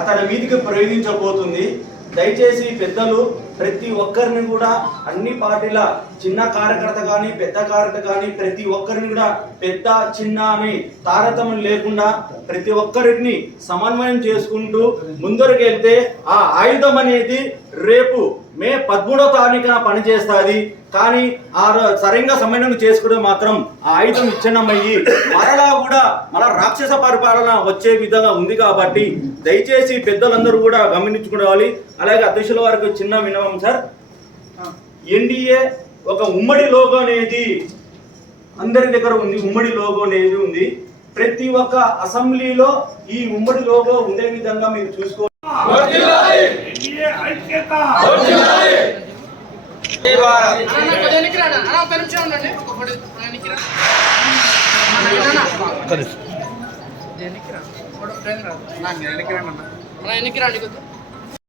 అతని మీదికి ప్రయోగించబోతుంది. దయచేసి పెద్దలు ప్రతి ఒక్కరిని కూడా అన్ని పార్టీల చిన్న కార్యకర్త కానీ పెద్ద కార్యకర్త కానీ ప్రతి ఒక్కరిని కూడా పెద్ద చిన్న అని తారతమ్యం లేకుండా ప్రతి ఒక్కరిని సమన్వయం చేసుకుంటూ ముందరికి వెళ్తే ఆ ఆయుధం అనేది రేపు మే 13వ తారీఖున పనిచేస్తుంది. కానీ ఆ సరైన సమన్వయం చేసుకుంటే మాత్రం ఆ ఆయుధం ఇచ్చనమయ్యి మళ్ళా రాక్షస పరిపాలన వచ్చే విధంగా ఉంది. కాబట్టి దయచేసి పెద్దలందరూ కూడా గమనించుకోవాలి. అలాగే అధ్యక్షుల వారికి చిన్న వినవం సార్, ఎన్డీఏ ఒక ఉమ్మడి లోగో అనేది అందరి దగ్గర ఉంది. ఉమ్మడి లోగో అనేది ఉంది. ప్రతి ఒక్క అసెంబ్లీలో ఈ ఉమ్మడి లోగో ఉండే విధంగా మీరు చూసుకోవాలి. ఎన్నికి రండి